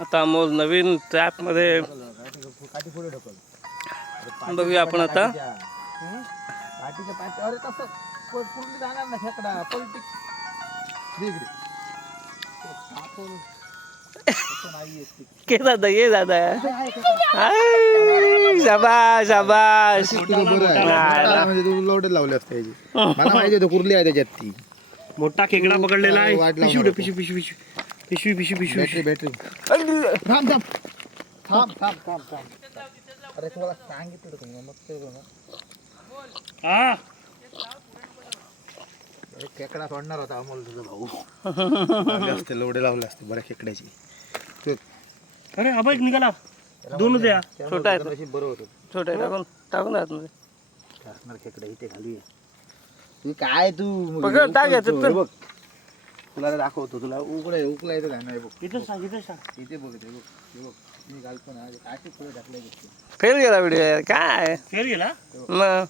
आता अमोल नवीन ट्रॅप मध्ये बघूया आपण आता. अरे तसं पूर्ण जाणार ना खेकडा पलटी के दादा ये दादा शाबाश शाबाश. लोड लावले असते मला माहिती होतं कुर्ली आहे त्याच्यात ती. मोठा खेकडा पकडलेला आहे. पिशवी पिशवी पिशवी पिशवी पिशवी पिशवी बॅटरी थांब थांब थांब थांब थांब थांब. अरे तुम्हाला सांगितलं तुम्ही मग ते हा खेकडा सोडणार होता अमोल तुझा भाऊ. असते लोडे लावले असते बऱ्या खेकड्याची. अरे हा बाईक निघाला. दोन द्या. छोटा आहे बरं होतं. छोटा आहे टाकून टाकून द्या आतमध्ये. असणार खेकडा इथे खाली आहे. तू काय तू पकड टाकायचं तर. बघ तुला दाखवतो तुला उकळायचं काय नाही बघ. इथं सांग इथं सांग. इथे बघ ते बघ हे बघ मी घालतो ना काय पुढे टाकलंय फेल गेला व्हिडिओ काय फेर गेला. मग